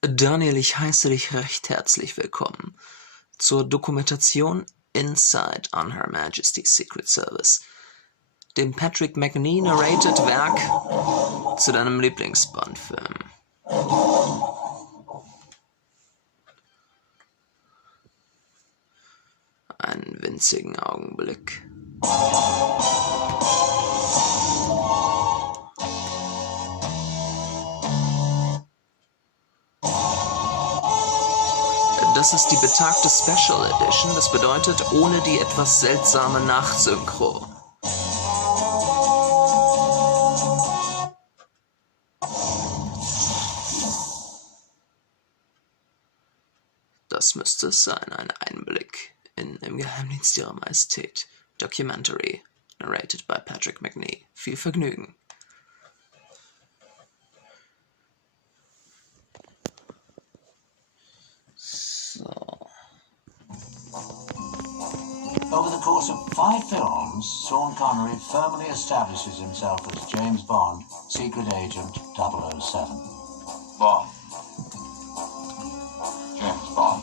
Daniel, ich heiße dich recht herzlich willkommen zur Dokumentation Inside on Her Majesty's Secret Service, dem Patrick Macnee narrated Werk zu deinem Lieblingsbond-Film. Einen winzigen Augenblick. Das ist die betagte Special Edition, das bedeutet ohne die etwas seltsame Nachsynchro. Das müsste es sein, ein Einblick in Im Geheimdienst ihrer Majestät. Documentary, narrated by Patrick Macnee. Viel Vergnügen. Over the course of 5 films, Sean Connery firmly establishes himself as James Bond, secret agent 007. Bond. James Bond.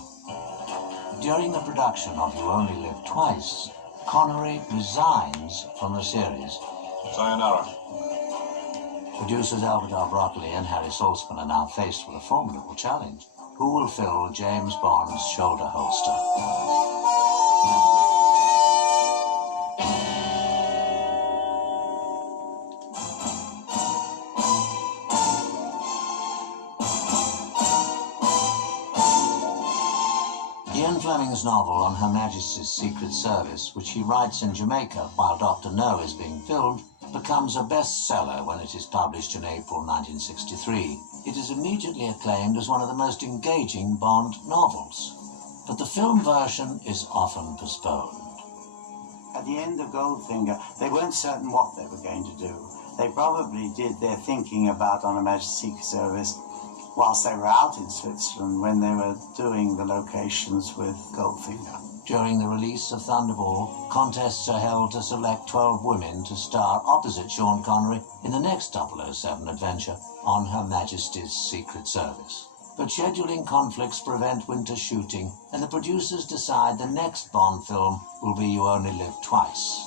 During the production of You Only Live Twice, Connery resigns from the series. Sayonara. Producers Albert R. Broccoli and Harry Saltzman are now faced with a formidable challenge. Who will fill James Bond's shoulder holster? Ian Fleming's novel on Her Majesty's Secret Service, which he writes in Jamaica while Dr. No is being filmed, becomes a bestseller when it is published in April 1963. It is immediately acclaimed as one of the most engaging Bond novels. But the film version is often postponed. At the end of Goldfinger, they weren't certain what they were going to do. They probably did their thinking about On Her Majesty's Secret Service whilst they were out in Switzerland when they were doing the locations with Goldfinger. During the release of Thunderball, contests are held to select 12 women to star opposite Sean Connery in the next 007 adventure, On Her Majesty's Secret Service. But scheduling conflicts prevent winter shooting, and the producers decide the next Bond film will be You Only Live Twice.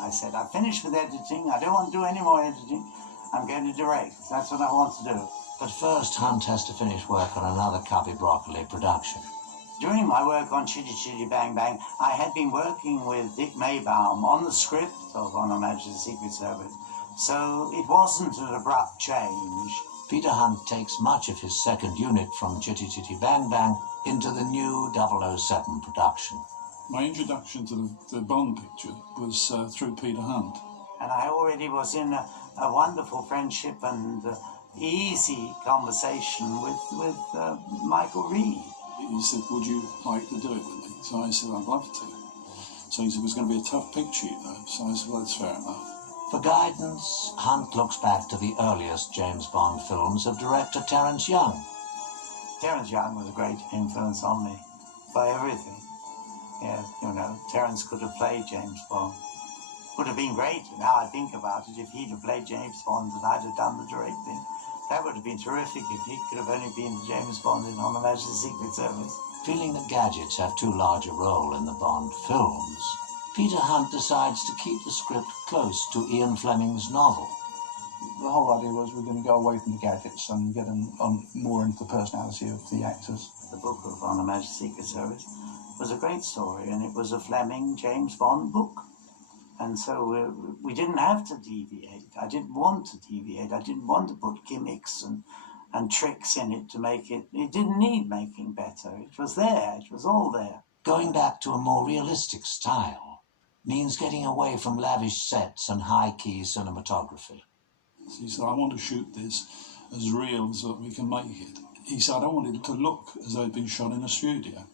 I said, I've finished with editing. I don't want to do any more editing. I'm going to direct. That's what I want to do. But first, Hunt has to finish work on another Cubby Broccoli production. During my work on Chitty Chitty Bang Bang, I had been working with Dick Maybaum on the script of On Her Majesty's Secret Service, so it wasn't an abrupt change. Peter Hunt takes much of his second unit from Chitty Chitty Bang Bang into the new 007 production. My introduction to the Bond picture was through Peter Hunt. And I already was in a wonderful friendship and easy conversation with Michael Reed. He said, would you like to do it with me? So I said, I'd love to. So he said, it was going to be a tough picture, you know. So I said, well, that's fair enough. For guidance, Hunt looks back to the earliest James Bond films of director Terence Young. Terence Young was a great influence on me by everything. Yeah, you know, Terence could have played James Bond. Would have been great, now I think about it, if he'd have played James Bond and I'd have done the directing. That would have been terrific if he could have only been James Bond in On Her Majesty's Secret Service. Feeling that gadgets have too large a role in the Bond films, Peter Hunt decides to keep the script close to Ian Fleming's novel. The whole idea was we're going to go away from the gadgets and get them more into the personality of the actors. The book of On Her Majesty's Secret Service was a great story, and it was a Fleming James Bond book. And so we didn't have to deviate. I didn't want to deviate. I didn't want to put gimmicks and tricks in it to make it. It didn't need making better. It was there. It was all there. Going back to a more realistic style means getting away from lavish sets and high-key cinematography. So he said, I want to shoot this as real as we can make it. He said, I don't want it to look as though it'd been shot in a studio.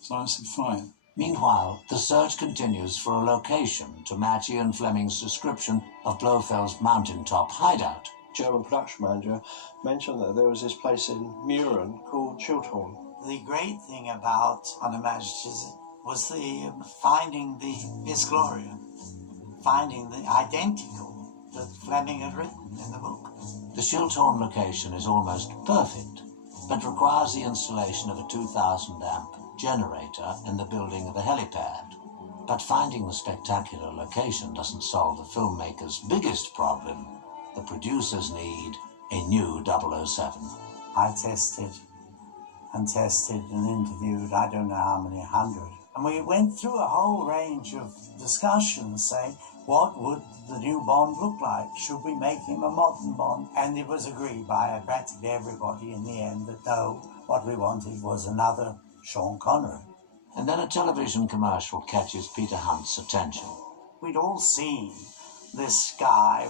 So I said, fine. Meanwhile, the search continues for a location to match Ian Fleming's description of Blofeld's mountaintop hideout. German production manager mentioned that there was this place in Muren called Schildhorn. The great thing about On Her Majesty's was the finding the Miss Gloria, finding the identical that Fleming had written in the book. The Shiltorn location is almost perfect, but requires the installation of a 2,000 amp generator in the building of a helipad. But finding the spectacular location doesn't solve the filmmaker's biggest problem. The producers need a new 007. I tested and interviewed I don't know how many hundred. And we went through a whole range of discussions saying, what would the new Bond look like? Should we make him a modern Bond? And it was agreed by practically everybody in the end that no, what we wanted was another Sean Connery. And then a television commercial catches Peter Hunt's attention. We'd all seen this guy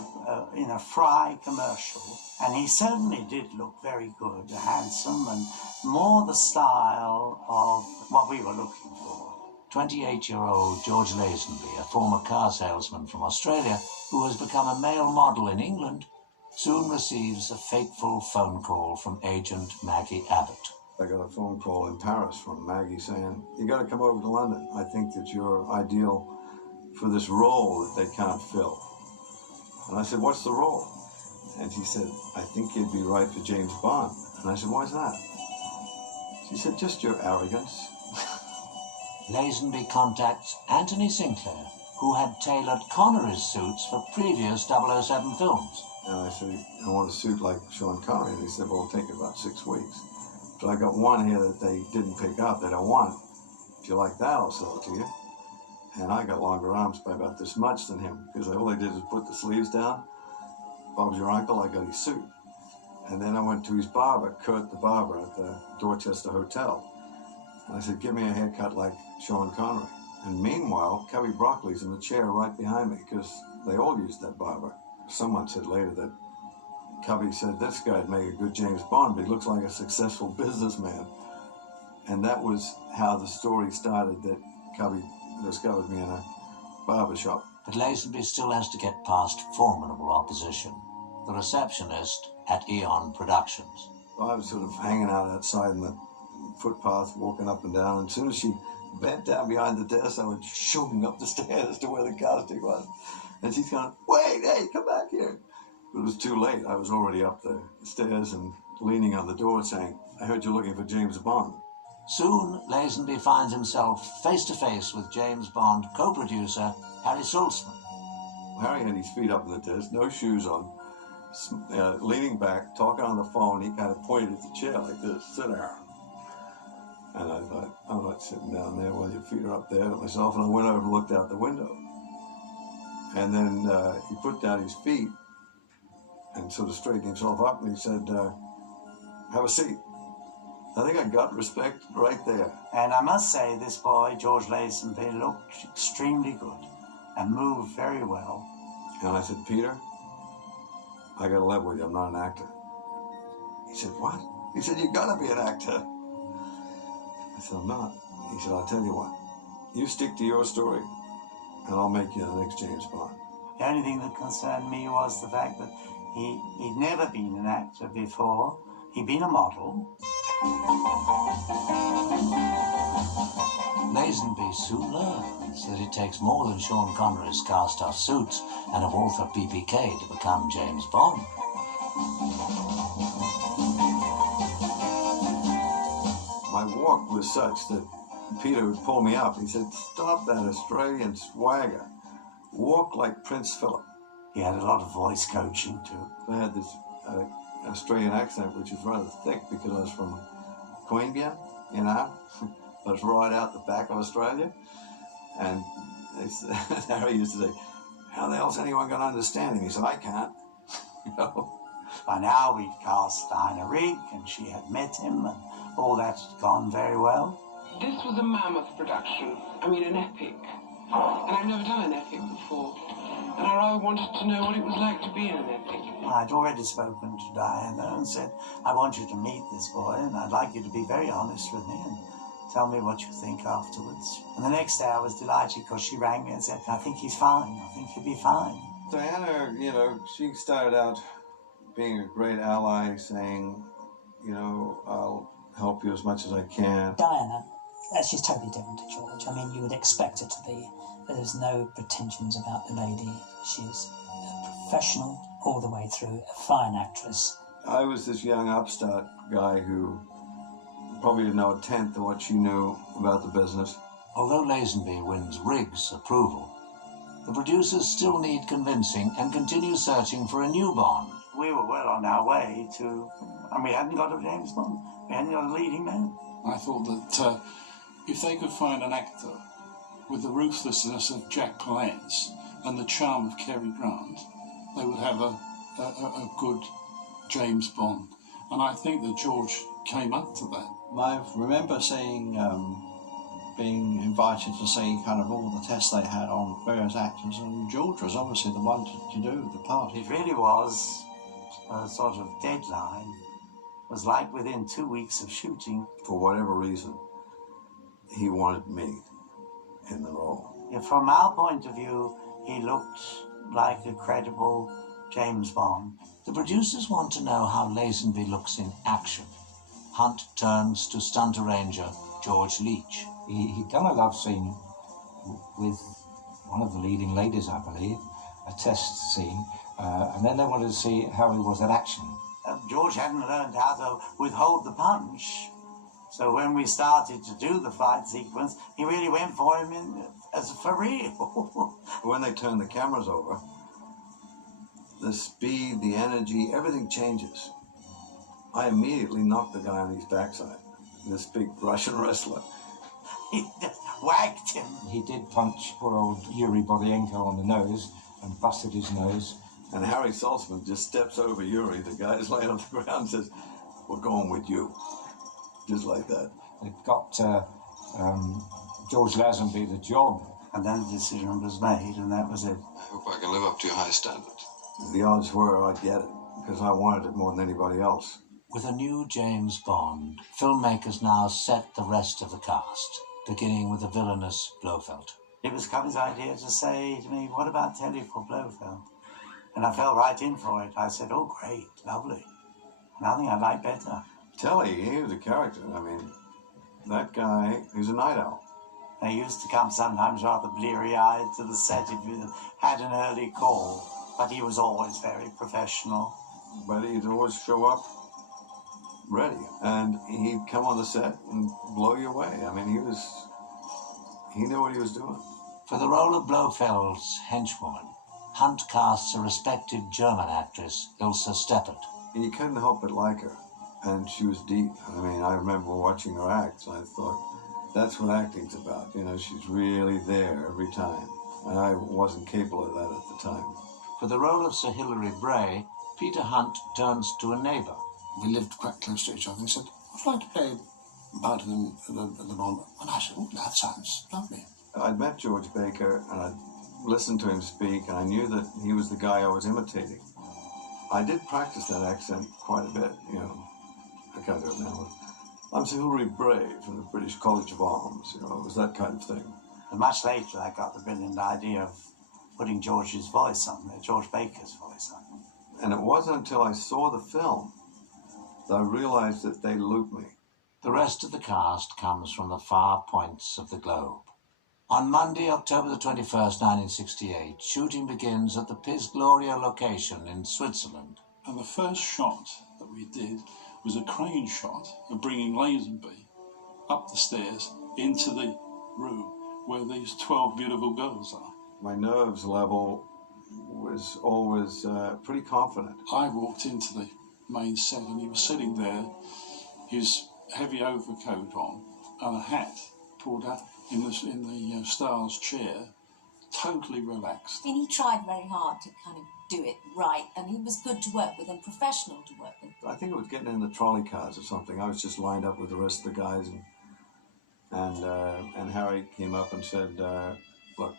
in a Fry commercial, and he certainly did look very good, handsome, and more the style of what we were looking for. 28-year-old George Lazenby, a former car salesman from Australia who has become a male model in England, soon receives a fateful phone call from agent Maggie Abbott. I got a phone call in Paris from Maggie saying, you got to come over to London. I think that you're ideal for this role that they can't fill. And I said, what's the role? And she said, I think you'd be right for James Bond. And I said, why's that? She said, just your arrogance. Lazenby contacts Anthony Sinclair, who had tailored Connery's suits for previous 007 films. And I said, I want a suit like Sean Connery. And he said, well, it'll take about 6 weeks. So I got one here that they didn't pick up, that I want. If you like that, I'll sell it to you. And I got longer arms by about this much than him, because all I did was put the sleeves down. Bob's your uncle, I got his suit. And then I went to his barber, Kurt the barber, at the Dorchester Hotel. And I said, give me a haircut like Sean Connery. And meanwhile, Cubby Broccoli's in the chair right behind me, because they all used that barber. Someone said later that Cubby said this guy'd make a good James Bond, but he looks like a successful businessman. And that was how the story started, that Cubby discovered me in a barber shop. But Lazenby still has to get past formidable opposition. The receptionist at Eon Productions. I was sort of hanging out outside in the footpath, walking up and down. And as soon as she bent down behind the desk, I went shooting up the stairs to where the casting was. And she's going, wait, hey, come back here. But it was too late. I was already up the stairs and leaning on the door saying, I heard you're looking for James Bond. Soon, Lazenby finds himself face-to-face with James Bond co-producer Harry Saltzman. Harry had his feet up in the desk, no shoes on, leaning back, talking on the phone. He kind of pointed at the chair like this, sit there. And I thought, I'm not sitting down there while your feet are up there to myself. And I went over and looked out the window. And then he put down his feet and sort of straightened himself up, and he said, have a seat. I think I got respect right there. And I must say, this boy, George Lazenby, looked extremely good and moved very well. And I said, Peter, I got to level with you, I'm not an actor. He said, what? He said, you got to be an actor. I said, I'm not. He said, I'll tell you what, you stick to your story, and I'll make you the next James Bond. The only thing that concerned me was the fact that he'd never been an actor before. He'd been a model. Lazenby soon learns that it takes more than Sean Connery's cast-off suits and a Walther PPK to become James Bond. My walk was such that Peter would pull me up. He said, stop that Australian swagger. Walk like Prince Philip. He had a lot of voice coaching, too. I had this Australian accent, which was rather thick because I was from Queanbeyan, you know. I was right out the back of Australia. And Harry used to say, how the hell's anyone going to understand him? He said, I can't. You know? By now we'd cast Dinah Rigg, and she had met him, and all that had gone very well. This was a mammoth production. I mean, an epic. And I've never done an epic before. And I rather wanted to know what it was like to be in an epic. I'd already spoken to Diana and said, I want you to meet this boy, and I'd like you to be very honest with me and tell me what you think afterwards. And the next day I was delighted because she rang me and said, I think he's fine. I think he'll be fine. Diana, you know, she started out being a great ally, saying, you know, I'll help you as much as I can. Diana, she's totally different to George. I mean, you would expect her to be, but there's no pretensions about the lady. She's a professional all the way through, a fine actress. I was this young upstart guy who probably didn't know a tenth of what she knew about the business. Although Lazenby wins Riggs' approval, the producers still need convincing and continue searching for a new Bond. We were well on our way to, and we hadn't got a James Bond. We hadn't got a leading man. I thought that if they could find an actor with the ruthlessness of Jack Palance and the charm of Cary Grant, they would have a good James Bond. And I think that George came up to that. I remember seeing, being invited to see kind of all the tests they had on various actors, and George was obviously the one to do the part. It really was a sort of deadline. It was like within 2 weeks of shooting. For whatever reason, he wanted me in the role. Yeah, from our point of view, he looked like a credible James Bond. The producers want to know how Lazenby looks in action. Hunt turns to stunt arranger George Leach. He'd done a love scene with one of the leading ladies, I believe, a test scene, and then they wanted to see how he was at action. George hadn't learned how to withhold the punch. So when we started to do the fight sequence, he really went for him as for real. When they turn the cameras over, the speed, the energy, everything changes. I immediately knocked the guy on his backside, this big Russian wrestler. He just whacked him. He did punch poor old Yuri Bodienko on the nose and busted his nose. And Harry Saltzman just steps over Yuri, the guy is laying on the ground, and says, "We're going with you." Just like that. It got George Lazenby the job. And then the decision was made, and that was it. I hope I can live up to your high standards. The odds were I'd get it, because I wanted it more than anybody else. With a new James Bond, filmmakers now set the rest of the cast, beginning with the villainous Blofeld. It was Cummings' idea to say to me, "What about Telly for Blofeld?" And I fell right in for it. I said, "Oh, great, lovely. Nothing I'd like better." Telly, he was a character. I mean, that guy, he's a night owl. They used to come sometimes rather bleary-eyed to the set if you had an early call, but he was always very professional. But he'd always show up ready, and he'd come on the set and blow you away. I mean, he knew what he was doing. For the role of Blofeld's henchwoman, Hunt casts a respected German actress, Ilse Steppert. And you couldn't help but like her, and she was deep. I mean, I remember watching her act, and I thought, that's what acting's about. You know, she's really there every time, and I wasn't capable of that at the time. For the role of Sir Hilary Bray, Peter Hunt turns to a neighbour. We lived quite close to each other. He said, "I'd like to play part of the Bond." And I said, "Oh, that sounds lovely." I'd met George Baker, and I'd listened to him speak, and I knew that he was the guy I was imitating. I did practice that accent quite a bit, you know. I can't do it now. "I'm Sir Hilary Bray from the British College of Arms," you know, it was that kind of thing. And much later, I got the brilliant idea of putting George's voice on there, George Baker's voice on it. And it wasn't until I saw the film that I realized that they looped me. The rest of the cast comes from the far points of the globe. On Monday, October the 21st, 1968, shooting begins at the Piz Gloria location in Switzerland. And the first shot that we did was a crane shot of bringing Lazenby up the stairs into the room where these 12 beautiful girls are. My nerves level was always pretty confident. I walked into the main set and he was sitting there, his heavy overcoat on and a hat pulled up in the star's chair, totally relaxed. I mean, he tried very hard to kind of do it right, and he was good to work with and professional to work with. I think it was getting in the trolley cars or something. I was just lined up with the rest of the guys, and Harry came up and said, "Look,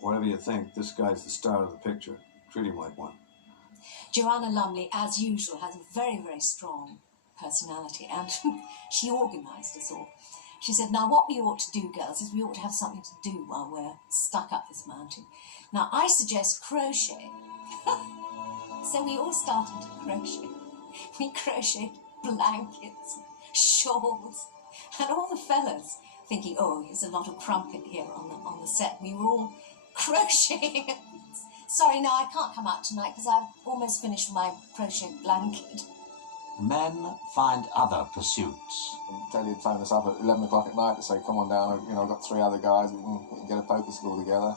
whatever you think, this guy's the star of the picture. Treat him like one." Joanna Lumley, as usual, has a very, very strong personality, and she organised us all. She said, "Now what we ought to do, girls, is we ought to have something to do while we're stuck up this mountain. Now I suggest crochet." So we all started to crochet. We crocheted blankets, shawls, and all the fellas thinking, "Oh, there's a lot of crumpet here on the set." We were all crocheting. Sorry, no, I can't come out tonight because I've almost finished my crochet blanket. Men find other pursuits. Telly'd phone us up at 11 o'clock at night to say, come on down, you know, I've got 3 other guys, we can get a poker school together.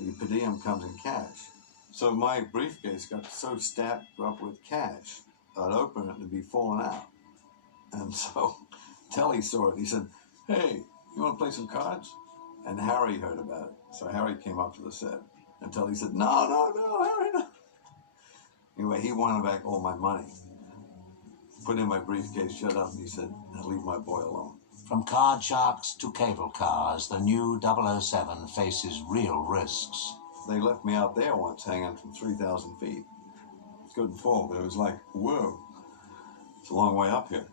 Your per diem comes in cash. So my briefcase got so stacked up with cash, I'd open it and it'd be falling out. And so Telly saw it. He said, hey, you want to play some cards? And Harry heard about it. So Harry came up to the set. And Telly said, no, Harry, no. Anyway, he wanted back all my money. Put in my briefcase, shut up, and he said, now leave my boy alone. From card sharks to cable cars, the new 007 faces real risks. They left me out there once hanging from 3,000 feet. Couldn't fall, but it was like, whoa, it's a long way up here.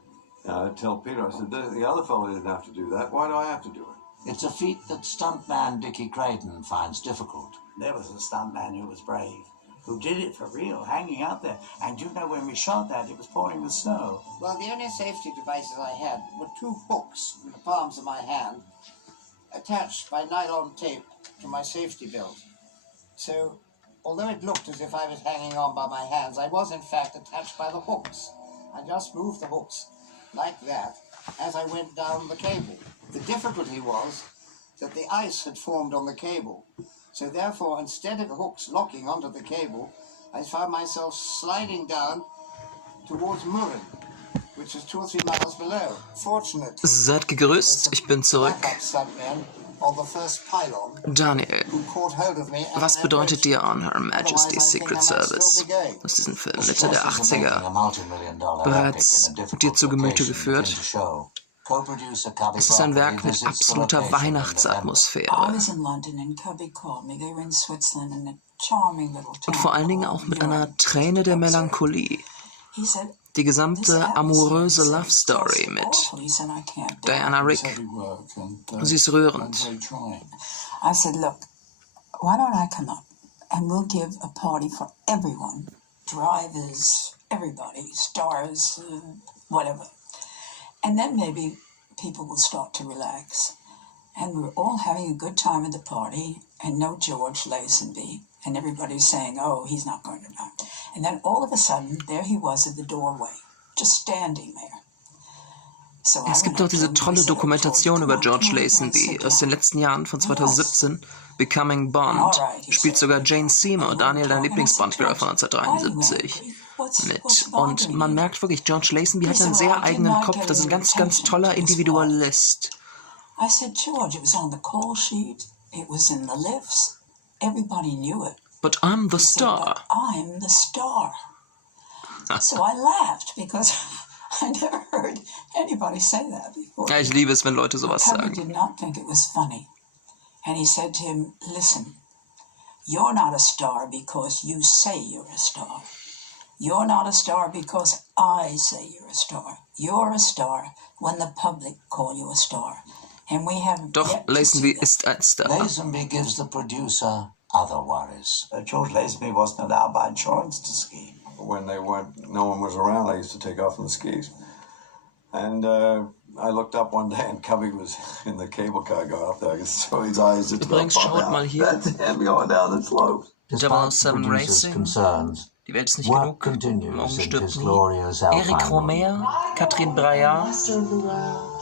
I tell Peter, I said, the other fellow didn't have to do that. Why do I have to do it? It's a feat that stuntman Dickie Creighton finds difficult. There was a stuntman who was brave, who did it for real, hanging out there. And you know, when we shot that, it was pouring with snow. Well, the only safety devices I had were 2 hooks in the palms of my hand, attached by nylon tape to my safety belt. So, although it looked as if I was hanging on by my hands, I was in fact attached by the hooks. I just moved the hooks like that as I went down the cable. The difficulty was that the ice had formed on the cable. So therefore, instead of the hooks locking onto the cable, I found myself sliding down towards Murren, which is 2 or 3 miles below. Fortunately, Seid gegrüßt, ich bin zurück. Daniel, was bedeutet dir On Her Majesty's Secret Service? Aus diesem Film Mitte der 80er bereits dir zu Gemüte geführt? Es ist ein Werk mit absoluter Weihnachtsatmosphäre. Und vor allen Dingen auch mit einer Träne der Melancholie. Die gesamte amoröse Love Story mit Diana Rigg. Sie ist rührend. I said, look, why don't I come up and we'll give a party for everyone, drivers, everybody, stars, whatever. And then maybe people will start to relax. And we're all having a good time at the party and no George Lazenby. And everybody's saying, oh, he's not going to die. And then all of a sudden, there he was at the doorway, just standing there. So es gibt auch diese tolle Dokumentation über George Lazenby aus den letzten Jahren von 2017, Becoming Bond. Spielt sogar Jane Seymour, Daniel, dein Lieblingsbond-Girl von 1973, mit. Und man merkt wirklich, George Lazenby hat einen sehr eigenen Kopf. Das ist ein ganz, ganz toller Individualist. I said, George, it was on the call sheet, it was in the lifts. Everybody knew it. But I'm the star. I'm the star. So I laughed because I never heard anybody say that before. Ja, ich liebe es, wenn Leute sowas Cubby sagen. did not think it was funny. And he said to him, listen, you're not a star because you say you're a star. You're not a star because I say you're a star. You're a star when the public call you a star. And we have Doch, Lazenby ist ein Star. Lazenby gives the producer other worries. George Lazenby wasn't allowed by insurance to ski. When no one was around, I used to take off on the skis. And I looked up one day and Cubby was in the cable car going up there. I could saw his eyes just Übrigens, schaut mal hier. That's him going down the slope. 007 Racing. Die Welt ist nicht genug. Morgen stirbt nie. Eric Romer, Katrin Breillat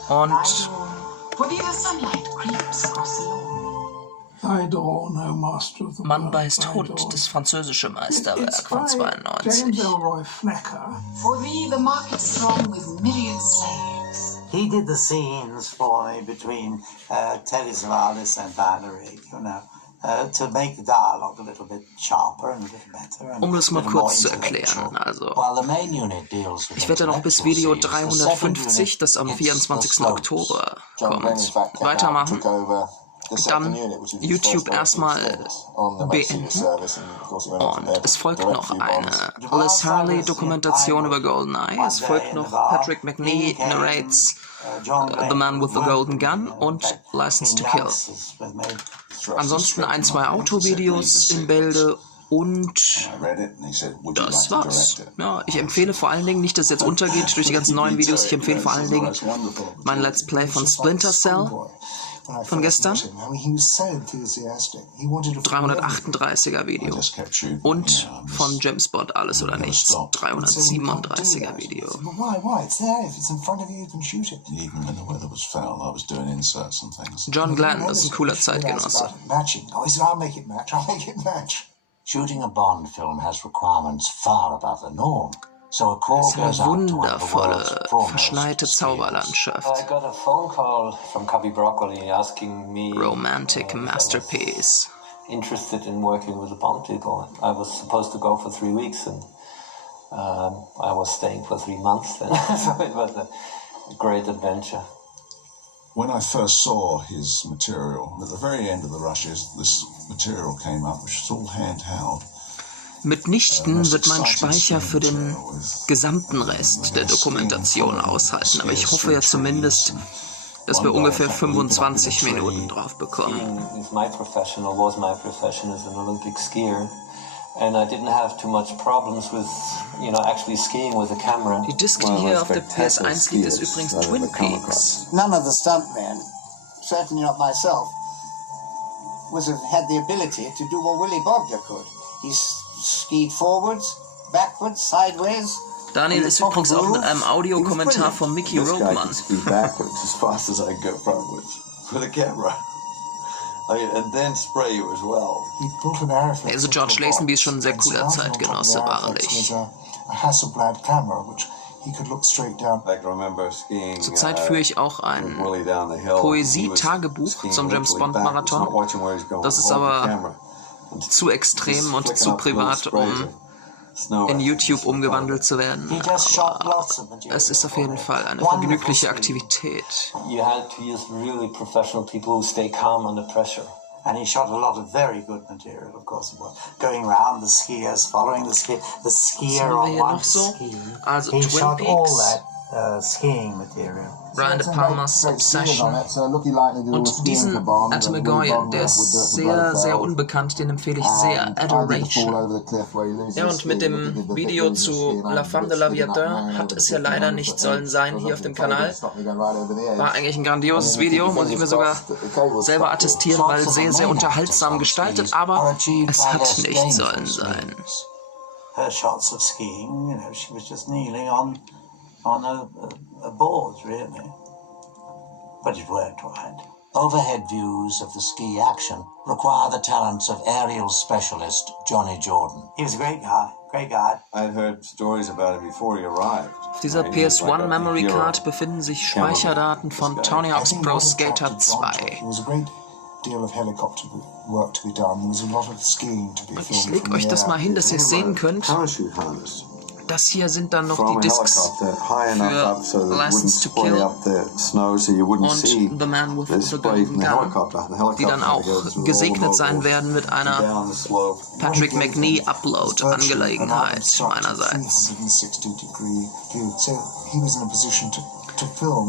und Mann beißt Hund, das französische Meisterwerk von 92. He did the scenes for me between Telly Savalas and Diana Rigg, you know, to make the dialogue a little bit sharper and a little better. Um das mal kurz zu erklären, also ich werde noch bis Video 350, das am 24. Oktober kommt, weitermachen. Dann YouTube erstmal beenden und es folgt noch eine Liz Hurley-Dokumentation über GoldenEye, es folgt noch Patrick Macnee narrates The Man with the Golden Gun und License to Kill. Ansonsten 1, 2 Autovideos in Bälde und das war's. Ja, ich empfehle vor allen Dingen, nicht, dass es jetzt untergeht durch die ganzen neuen Videos, ich empfehle vor allen Dingen mein Let's Play von Splinter Cell von gestern. 338er Video. Und von James Bond Alles oder Nichts, 337er Video. John Glenn ist ein cooler Zeitgenosse. Shooting a Bond film has requirements far above the norm. So a call Das ist goes eine out to one of the wundervolle, world's foremost verschneite skiers. Zauberlandschaft. I got a phone call from Cubby Broccoli asking me Romantic masterpiece. interested in working with the Bond people. I was supposed to go for 3 weeks and I was staying for 3 months then. So it was a great adventure. When I first saw his material, at the very end of the rushes, this material came up, which was all handheld. Mitnichten wird mein Speicher für den gesamten Rest der Dokumentation aushalten, aber ich hoffe ja zumindest, dass wir ungefähr 25 Minuten drauf bekommen. Skiing is my profession, or was my profession as an Olympic skier, and I didn't have too much problems with, actually skiing with a camera. Die Disc, die hier auf der PS1 liegt, ist übrigens Twin Peaks. None of the stuntmen, certainly not myself, would have had the ability to do what Willy Bogner could. He's skied forwards, backwards, sideways. Daniel ist übrigens auch mit einem Audiokommentar von Mickey Rokeman. backwards as fast as I go frontwards with a camera. I mean, and then spray you as well. Also George Lazenby ist schon ein sehr cooler Zeitgenosse, wahrlich. Zurzeit führe ich auch ein Poesie-Tagebuch zum James-Bond-Marathon. Das ist aber zu extrem und zu privat, um in YouTube umgewandelt zu werden. Aber es ist auf jeden Fall eine vergnügliche Aktivität. You had to use really professional people who stay calm under pressure. And he shot a lot of very good material, of course, going around the skiers, following the skier on one ski. Also he Twin shot Peaks, all that skiing material. Brian De Palmas Obsession und diesen Atomegorian, der ist sehr, sehr unbekannt, den empfehle ich sehr, Adoration. Ja, und mit dem Video zu La Femme de l'Aviateur hat es ja leider nicht sollen sein hier auf dem Kanal. War eigentlich ein grandioses Video, muss ich mir sogar selber attestieren, weil sehr, sehr unterhaltsam gestaltet, aber es hat nicht sollen sein. Her shots of skiing, she was just kneeling on a board, really. But it worked right. Overhead views of the ski action require the talents of aerial specialist Johnny Jordan. He was a great guy, great guy. I'd heard stories about him before he arrived. Auf dieser PS1 Memory Card befinden sich Speicherdaten von Tony Hawk's Pro Skater 2. Ich leg euch das mal hin, dass ihr es sehen könnt. Das hier sind dann noch die Discs für License to Kill und The Man with the Golden Gun, die dann auch gesegnet sein werden mit einer Patrick Macnee Upload-Angelegenheit meinerseits.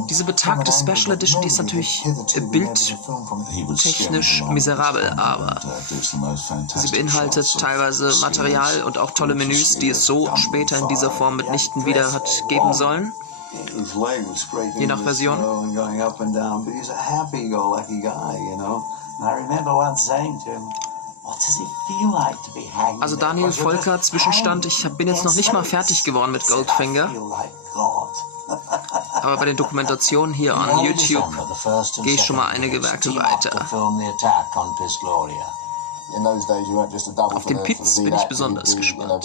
Diese betagte Special Edition, die ist natürlich bildtechnisch miserabel, aber sie beinhaltet teilweise Material und auch tolle Menüs, die es so später in dieser Form mitnichten wieder hat geben sollen. Je nach Version. Also Daniel Volker, Zwischenstand, ich bin jetzt noch nicht mal fertig geworden mit Goldfinger. Aber bei den Dokumentationen hier on YouTube gehe ich schon mal einige Werke weiter. Auf den Pits bin ich besonders gespannt.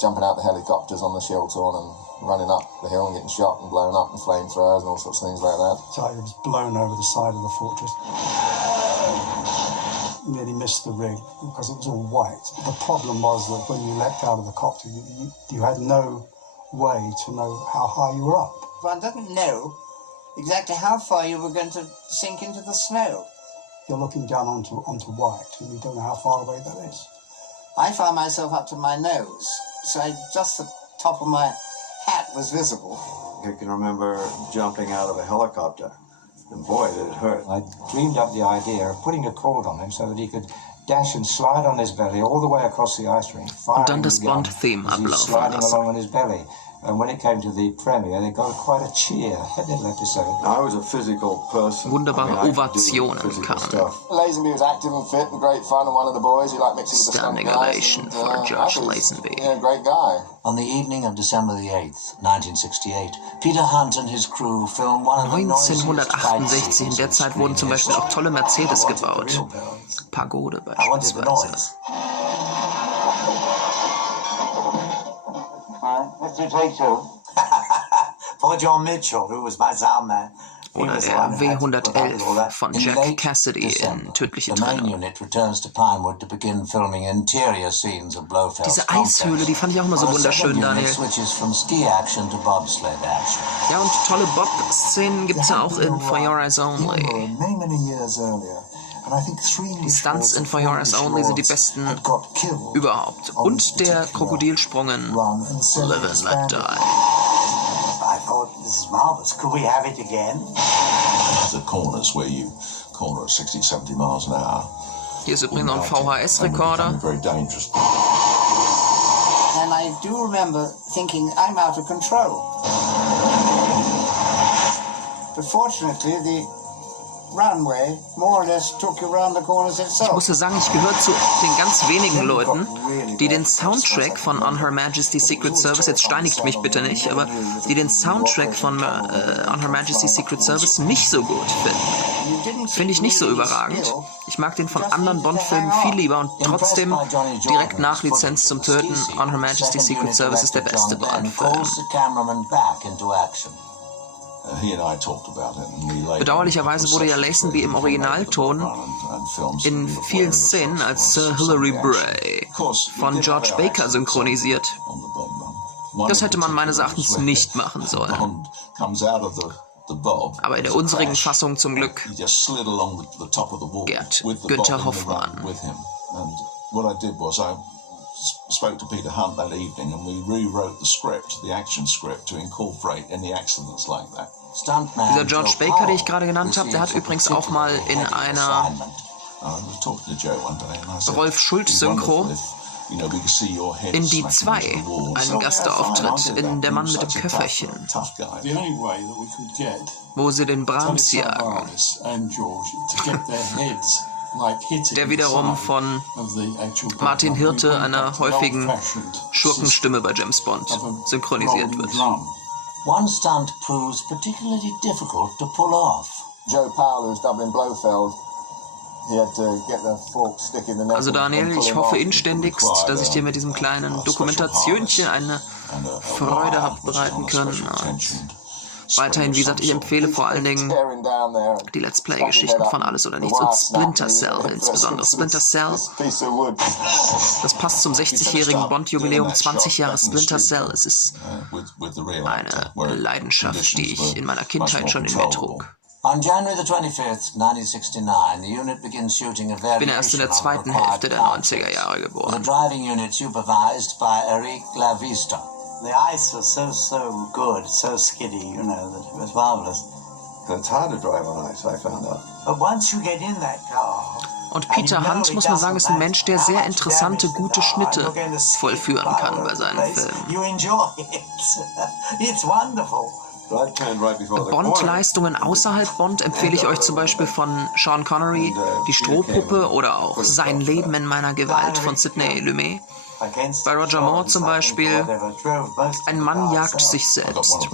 Jumping out the helicopters on the Shilton and running up the hill and getting shot and blown up and flamethrowers and all sorts of things like that. So I was blown over the side of the fortress. Nearly missed the rig because it was all white. The problem was that when you leapt out of the copter, you had no way to know how high you were up. One doesn't know exactly how far you were going to sink into the snow. You're looking down onto white and you don't know how far away that is. I found myself up to my nose, so just the top of my hat was visible. I can remember jumping out of a helicopter, and boy, did it hurt. I dreamed up the idea of putting a cord on him so that he could dash and slide on his belly all the way across the ice rink. Und dann das Bond-Theme ablaufen sliding lassen. along on his belly. And when it came to the premiere, they got quite a cheer. I didn't have to say. I was a physical person. Wunderbare Ovationen kamen. Lazenby was active and fit and great fun, and one of the boys who liked mixing with the Standing stunt guys. ovation for George Lazenby. Great guy. On the evening of December the 8th, 1968, Peter Hunt and his crew filmed one of the noisiest fight 1968, in der Zeit wurden zum Beispiel auch tolle Mercedes gebaut. Pagode beispielsweise. Poor John Mitchell, who was my sound man. Oder der W111 von Jack Cassidy in Tödliche Trennung. Diese Eishöhle, die fand ich auch immer so wunderschön, Daniel. Ja, und tolle Bob-Szenen gibt es ja auch in For Your Eyes Only. Die Stunts in For Your Eyes Only sind die besten überhaupt. Und der Krokodilsprung in Live and Let Die. I thought, this is marvelous. Could we have it again? The corners where you corner at 60, 70 miles an hour. Hier ist übrigens noch ein VHS-Rekorder. Very dangerous. And I do remember thinking, I'm out of control. But fortunately, the runway more or less took you around the corners itself. Ich muss ja sagen, ich gehöre zu den ganz wenigen Leuten, die den Soundtrack von On Her Majesty's Secret Service, jetzt steinigt mich bitte nicht, aber die den Soundtrack von On Her Majesty's Secret Service nicht so gut finden. Finde ich nicht so überragend. Ich mag den von anderen Bond-Filmen viel lieber und trotzdem direkt nach Lizenz zum Töten On Her Majesty's Secret Service ist der beste Bond-Film. Bedauerlicherweise wurde ja Lazenby im Originalton in vielen Szenen als Sir Hilary Bray von George Baker synchronisiert. Das hätte man meines Erachtens nicht machen sollen. Aber in der unsrigen Fassung zum Glück Gerd Günther Hoffmann. Spoke to Peter Hunt that evening and we rewrote the script, the action script, to incorporate any accidents like that. Dieser George Baker, den ich gerade genannt habe, der hat übrigens auch mal in einer Rolf Schulz-Synchro in Die 2 einen Gastauftritt in Der Mann mit dem Köfferchen, wo sie den Brahms jagen. Der wiederum von Martin Hirte, einer häufigen Schurkenstimme bei James Bond, synchronisiert wird. One stunt proves particularly difficult to pull off. Joe Powell, who's doubling Blofeld, he had to get the fork stick in the neck. Also Daniel, ich hoffe inständigst, dass ich dir mit diesem kleinen Dokumentationchen eine Freude habe bereiten können. Weiterhin, wie gesagt, ich empfehle vor allen Dingen die Let's Play-Geschichten von Alles oder Nichts und Splinter Cell insbesondere. Splinter Cell, das passt zum 60-jährigen Bond-Jubiläum, 20 Jahre Splinter Cell. Es ist eine Leidenschaft, die ich in meiner Kindheit schon in mir trug. On January the 25th, 1969, the unit begins shooting a Ich bin erst in der zweiten Hälfte der 90er Jahre geboren. The driving unit supervised by Eric Lavista. The ice was so good, so skiddy, you know, that it was marvelous. It's hard to drive on ice, I found out. But once you get in that car, und Peter Hunt, muss man sagen, ist ein Mensch, der sehr interessante, gute Schnitte vollführen kann bei seinen Filmen. You enjoy it. It's wonderful. Bond-Leistungen außerhalb Bond empfehle ich euch zum Beispiel von Sean Connery, Die Strohpuppe oder auch Sein Leben in meiner Gewalt von Sidney Lumet. Bei Roger Moore zum Beispiel, ein Mann jagt sich selbst.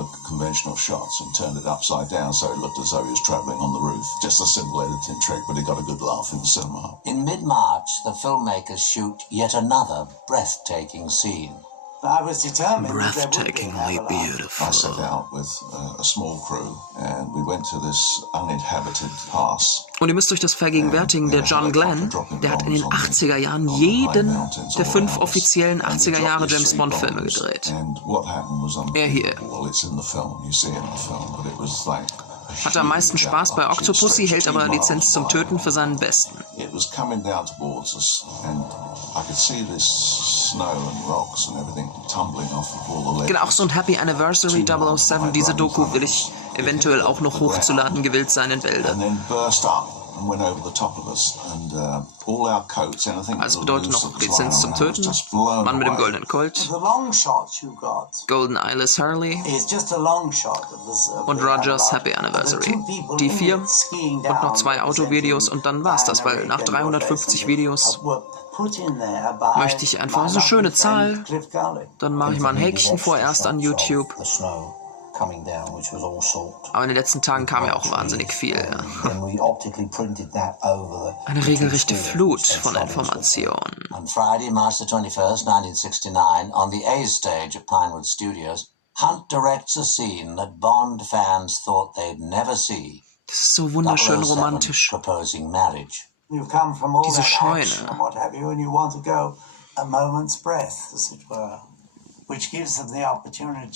In mid-March, the filmmakers shoot yet another breathtaking scene. I was determined Breathtakingly beautiful. I set out with a small crew and we went to this uninhabited pass. Und ihr müsst euch das vergegenwärtigen, der John Glenn, der hat in den 80er Jahren jeden der 5 offiziellen 80er Jahre James Bond Filme gedreht. Er hier. Hat am meisten Spaß bei Octopussy, hält aber Lizenz zum Töten für seinen besten. Genau, auch so ein Happy Anniversary 007, diese Doku will ich eventuell auch noch hochzuladen gewillt sein in Wäldern. and went over the top of us, and all our coats, anything Das bedeutet noch Lizenz zum Töten, Mann mit dem goldenen Colt, The long shot you got Golden Eyeless Hurley is just a long shot und Rogers Happy Anniversary. Die 4 und noch 2 Autovideos und dann war's das, weil nach 350 Videos möchte ich einfach so eine schöne Zahl. Dann mache ich mal ein Häkchen vorerst an YouTube. Aber in den letzten Tagen kam ja auch wahnsinnig viel. Ja. Eine regelrechte Flut von Informationen. On Friday, March the 21st, 1969, on the A stage at Pinewood Studios, Hunt directs a scene that Bond fans thought they'd never see. Das ist so wunderschön 007 romantisch. proposing marriage. You've come from all Diese that Scheune. action and what have you, and you want to go a moment's breath, as it were, which gives them the opportunity